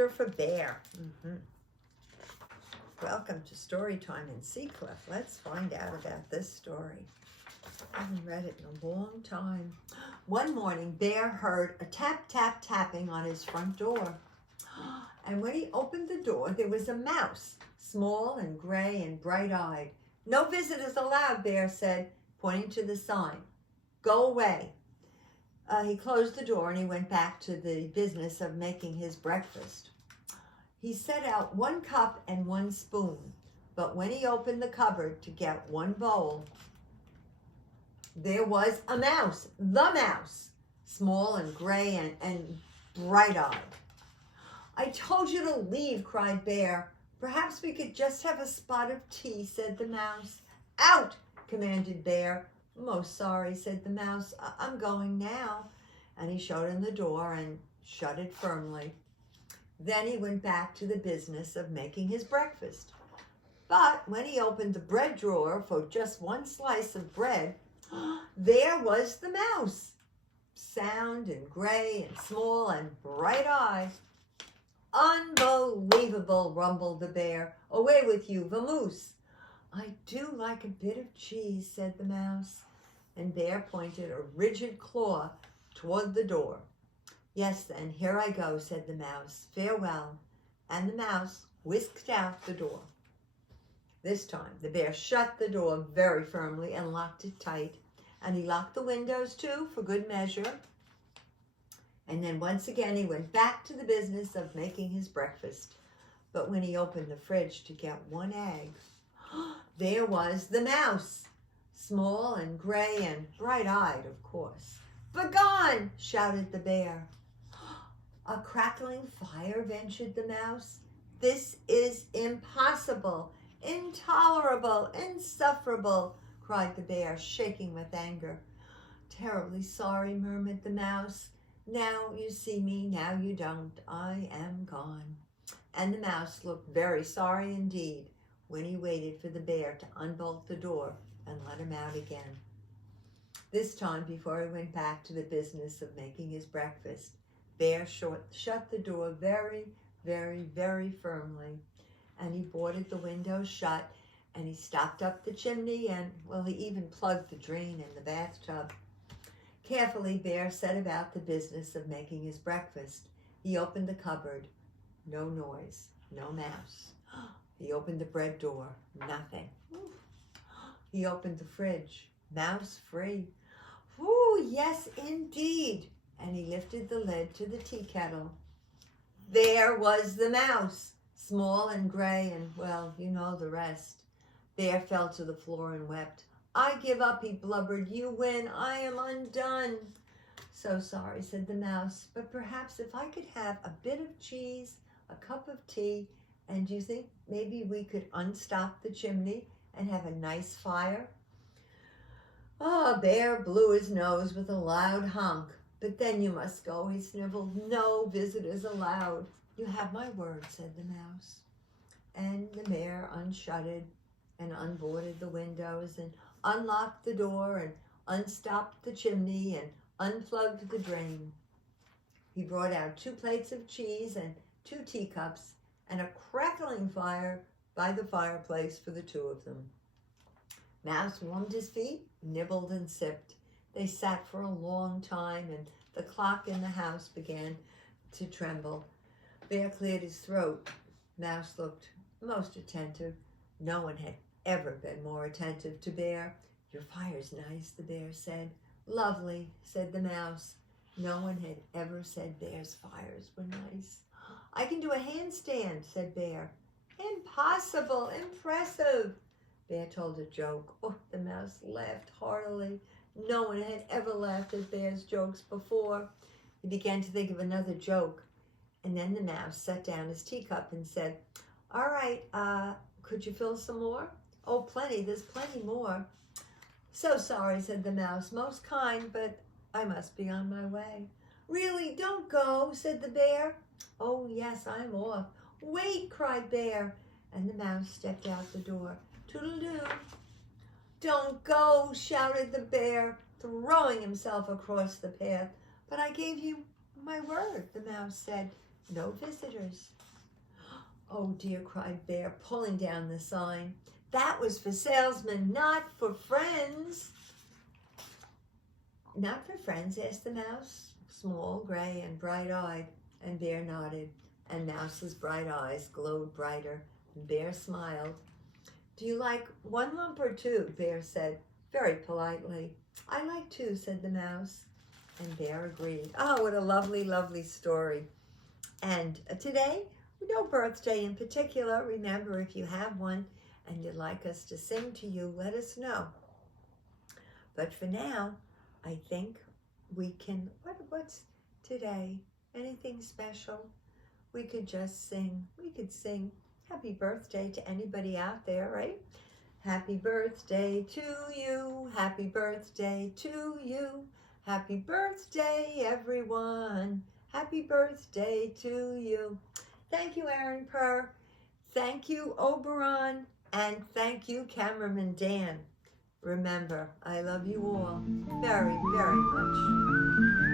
visitor for Bear. Welcome to Storytime in Seacliff. Let's find out about this story. I haven't read it in a long time. One morning, Bear heard a tap, tap, tapping on his front door. And when he opened the door, there was a mouse, small and gray and bright-eyed. "No visitors allowed," Bear said, pointing to the sign. "Go away." He closed the door and he went back to the business of making his breakfast. He set out 1 cup and 1 spoon, but when he opened the cupboard to get 1 bowl, there was a mouse, the mouse, small and gray and bright-eyed. "I told you to leave," cried Bear. "Perhaps we could just have a spot of tea," said the mouse. "Out!" commanded Bear. "Most sorry," said the mouse. "I'm going now." And he showed him the door and shut it firmly. Then he went back to the business of making his breakfast. But when he opened the bread drawer for just 1 slice of bread, there was the mouse, sound and gray and small and bright-eyed. "Unbelievable," rumbled the Bear. "Away with you, vamoose." "I do like a bit of cheese," said the mouse. And Bear pointed a rigid claw toward the door. "Yes, then, here I go," said the mouse. "Farewell." And the mouse whisked out the door. This time, the Bear shut the door very firmly and locked it tight. And he locked the windows, too, for good measure. And then once again, he went back to the business of making his breakfast. But when he opened the fridge to get 1 egg, there was the mouse, small and gray and bright-eyed, of course. "Begone!" shouted the Bear. "A crackling fire?" ventured the mouse. "This is impossible, intolerable, insufferable," cried the Bear, shaking with anger. "Terribly sorry," murmured the mouse. "Now you see me, now you don't. I am gone." And the mouse looked very sorry indeed when he waited for the Bear to unbolt the door and let him out again. This time, before he went back to the business of making his breakfast, Bear shut the door very, very, very firmly. And he boarded the window shut, and he stopped up the chimney, and, well, he even plugged the drain in the bathtub. Carefully, Bear set about the business of making his breakfast. He opened the cupboard. No noise, no mouse. He opened the bread door. Nothing. He opened the fridge. Mouse free. "Ooh, yes, indeed." And he lifted the lid to the tea kettle. There was the mouse, small and gray, and, well, you know the rest. Bear fell to the floor and wept. "I give up," he blubbered. "You win. I am undone." "So sorry," said the mouse, "but perhaps if I could have a bit of cheese, a cup of tea, and do you think maybe we could unstop the chimney and have a nice fire?" Bear blew his nose with a loud honk. "But then you must go," he sniveled. "No visitors allowed." "You have my word," said the mouse. And the Bear unshutted and unboarded the windows and unlocked the door and unstopped the chimney and unplugged the drain. He brought out 2 plates of cheese and 2 teacups and a crackling fire by the fireplace for the 2 of them. Mouse warmed his feet, nibbled and sipped. They sat for a long time, and the clock in the house began to tremble. Bear cleared his throat. Mouse looked most attentive. No one had ever been more attentive to Bear. "Your fire's nice," the Bear said. "Lovely," said the mouse. No one had ever said Bear's fires were nice. "I can do a handstand," said Bear. "Impossible, impressive." Bear told a joke. The mouse laughed heartily. No one had ever laughed at Bear's jokes before. He began to think of another joke. And then the mouse set down his teacup and said, "All right, could you fill some more?" "Oh, plenty, there's plenty more." "So sorry," said the mouse, "most kind, but I must be on my way." "Really, don't go," said the Bear. "Oh, yes, I'm off." "Wait," cried Bear, and the mouse stepped out the door. "Toodle-doo." "Don't go," shouted the Bear, throwing himself across the path. "But I gave you my word," the mouse said. No visitors. Oh dear, cried Bear, pulling down the sign. That was for salesmen, not for friends. Not for friends, asked the mouse, small, gray, and bright-eyed. And Bear nodded, and Mouse's bright eyes glowed brighter, and Bear smiled. Do you like one lump or two? Bear said, very politely. I like two, said the mouse. And Bear agreed. Oh, what a lovely, lovely story. And today, no birthday in particular. Remember, if you have one and you'd like us to sing to you, let us know. But for now, I think we can, what's today? Anything special? We could just sing. We could sing happy birthday to anybody out there, right? Happy birthday to you. Happy birthday to you. Happy birthday, everyone. Happy birthday to you. Thank you, Aaron Purr. Thank you, Oberon. And thank you, Cameraman Dan. Remember, I love you all very, very much.